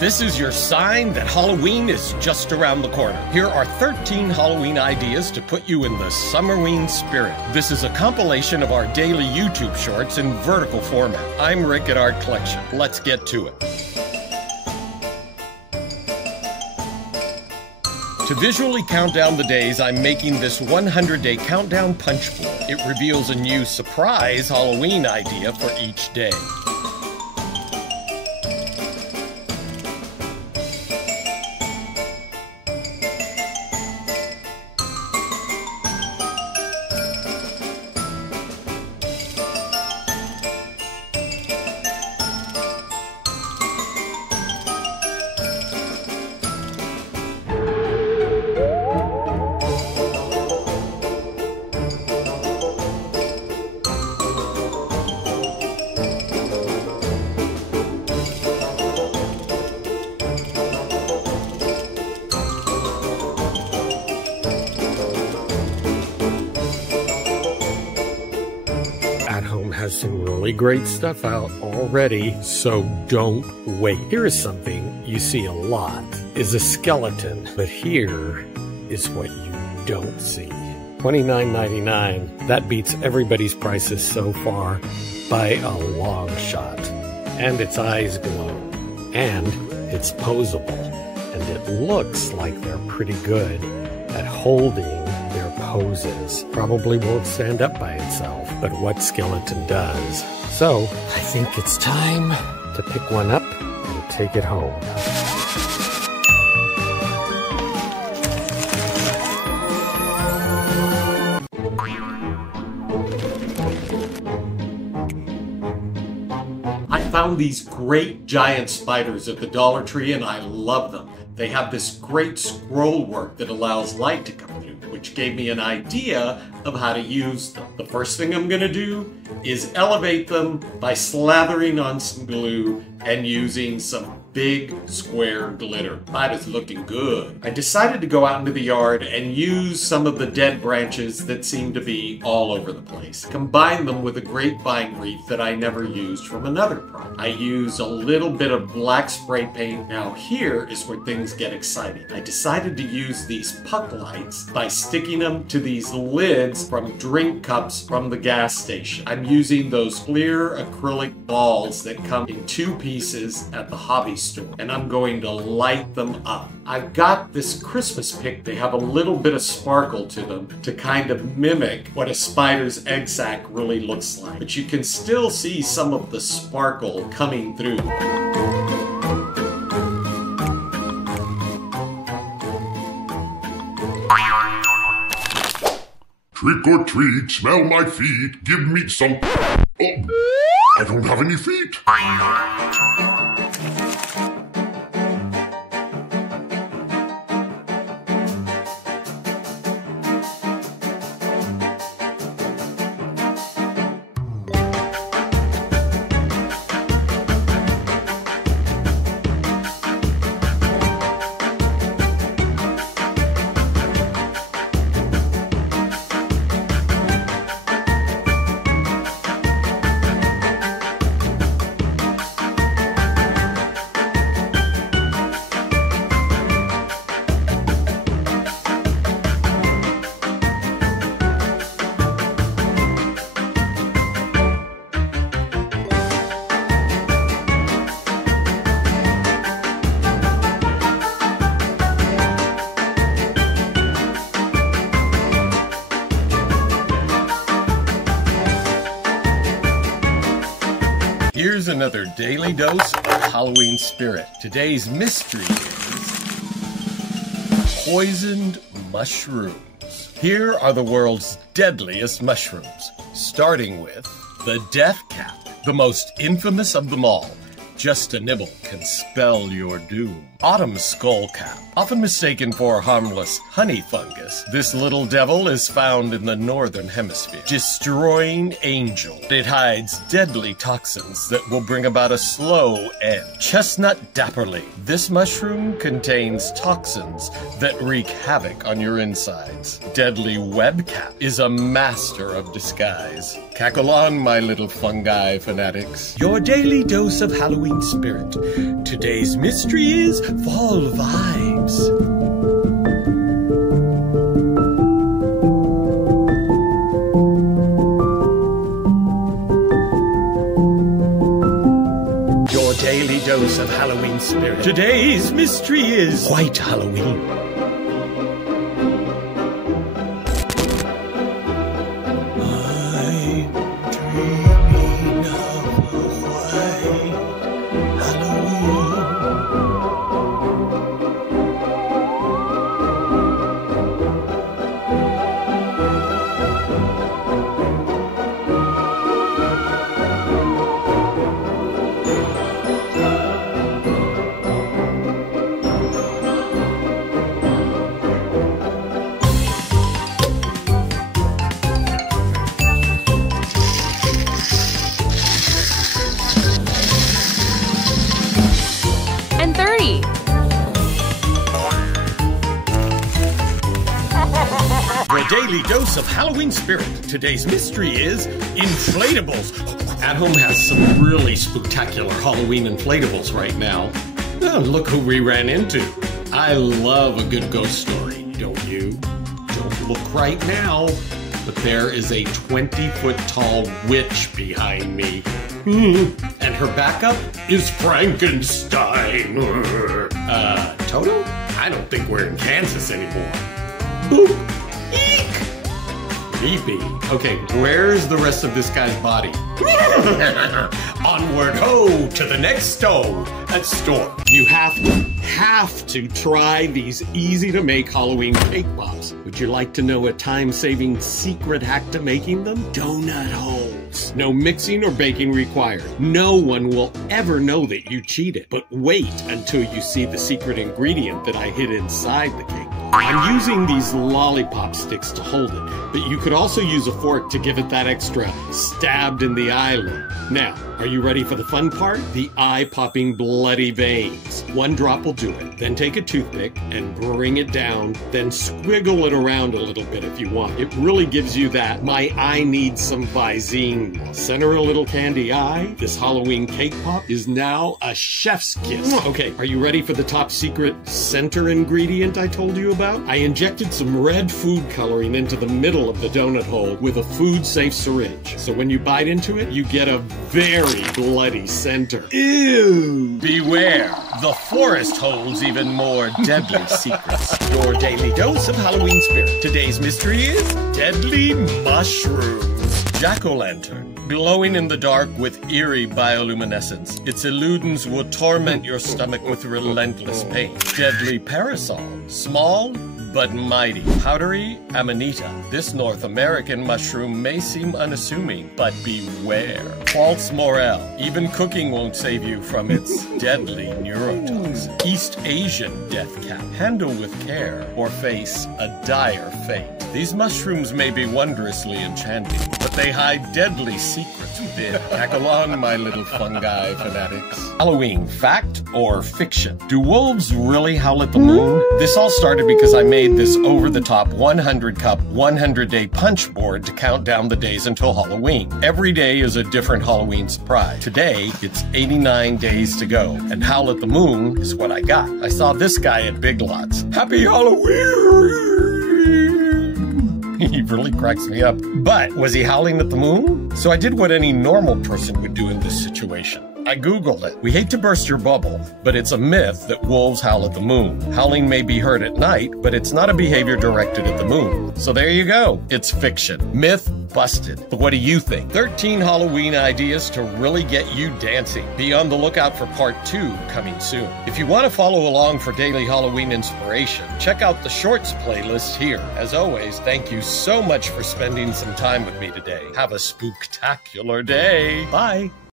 This is your sign that Halloween is just around the corner. Here are 13 Halloween ideas to put you in the Summerween spirit. This is a compilation of our daily YouTube shorts in vertical format. I'm Rick at Art Collection. Let's get to it. To visually count down the days, I'm making this 100-day countdown punchboard. It reveals a new surprise Halloween idea for each day. Has some really great stuff out already, so don't wait. Here is something you see a lot, is a skeleton, but here is what you don't see. $29.99. That beats everybody's prices so far by a long shot. And its eyes glow. And it's posable. And it looks like they're pretty good at holding their poses. Probably won't stand up by itself, but what skeleton does? So, I think it's time to pick one up and take it home. I found these great giant spiders at the Dollar Tree and I love them. They have this great scroll work that allows light to come through, which gave me an idea of how to use them. The first thing I'm gonna do is elevate them by slathering on some glue and using some big square glitter. That is looking good. I decided to go out into the yard and use some of the dead branches that seem to be all over the place. Combine them with a grapevine wreath that I never used from another project. I used a little bit of black spray paint. Now here is where things get exciting. I decided to use these puck lights by sticking them to these lids from drink cups from the gas station. I'm using those clear acrylic balls that come in 2 pieces at the hobby store, and I'm going to light them up. I've got this Christmas pick. They have a little bit of sparkle to them to kind of mimic what a spider's egg sac really looks like. But you can still see some of the sparkle coming through. Trick or treat, smell my feet, give me some... Oh, I don't have any feet. Here's another daily dose of Halloween spirit. Today's mystery is poisoned mushrooms. Here are the world's deadliest mushrooms, starting with the death cap, the most infamous of them all. Just a nibble can spell your doom. Autumn skullcap, often mistaken for harmless honey fungus. This little devil is found in the northern hemisphere. Destroying angel. It hides deadly toxins that will bring about a slow end. Chestnut dapperly. This mushroom contains toxins that wreak havoc on your insides. Deadly webcap is a master of disguise. Cackle on, my little fungi fanatics. Your daily dose of Halloween Halloween spirit. Today's mystery is fall vibes. Your daily dose of Halloween spirit. Today's mystery is White Halloween. And 30. Your daily dose of Halloween spirit. Today's mystery is Inflatables. At Home has some really spectacular Halloween inflatables right now. Oh, look who we ran into. I love a good ghost story, don't you? Don't look right now, but there is a 20-foot tall witch behind me. And her backup is Frankenstein. Toto? I don't think we're in Kansas anymore. Boop. Eek. Creepy. Okay, where's the rest of this guy's body? Onward ho to the next store. You have to try these easy-to-make Halloween cake pops. Would you like to know a time-saving secret hack to making them? Donut holes. No mixing or baking required. No one will ever know that you cheated. But wait until you see the secret ingredient that I hid inside the cake. I'm using these lollipop sticks to hold it, but you could also use a fork to give it that extra stabbed in the eye look. Now, are you ready for the fun part? The eye-popping bloody veins. One drop will do it. Then take a toothpick and bring it down, then squiggle it around a little bit if you want. It really gives you that, my eye needs some Visine. Center a little candy eye. This Halloween cake pop is now a chef's kiss. Okay, are you ready for the top secret center ingredient I told you about? I injected some red food coloring into the middle of the donut hole with a food-safe syringe. So when you bite into it, you get a very bloody center. Ew! Beware, the forest holds even more deadly secrets. Your daily dose of Halloween spirit. Today's mystery is deadly mushrooms. Jack-o'-lantern, glowing in the dark with eerie bioluminescence. Its illudens will torment your stomach with relentless pain. Deadly parasol, small but mighty. Powdery amanita. This North American mushroom may seem unassuming, but beware. False morel. Even cooking won't save you from its deadly neurotoxin. East Asian death cap. Handle with care or face a dire fate. These mushrooms may be wondrously enchanting, but they hide deadly secrets within. Pack along, my little fungi fanatics. Halloween, fact or fiction? Do wolves really howl at the moon? This all started because I made this over-the-top 100-cup, 100-day Punchboard to count down the days until Halloween. Every day is a different Halloween surprise. Today, it's 89 days to go, and howl at the moon is what I got. I saw this guy at Big Lots. Happy Halloween! He really cracks me up. But was he howling at the moon? So I did what any normal person would do in this situation. I Googled it. We hate to burst your bubble, but it's a myth that wolves howl at the moon. Howling may be heard at night, but it's not a behavior directed at the moon. So there you go. It's fiction. Myth busted. But what do you think? 13 Halloween ideas to really get you dancing. Be on the lookout for part 2 coming soon. If you want to follow along for daily Halloween inspiration, check out the shorts playlist here. As always, thank you so much for spending some time with me today. Have a spooktacular day. Bye.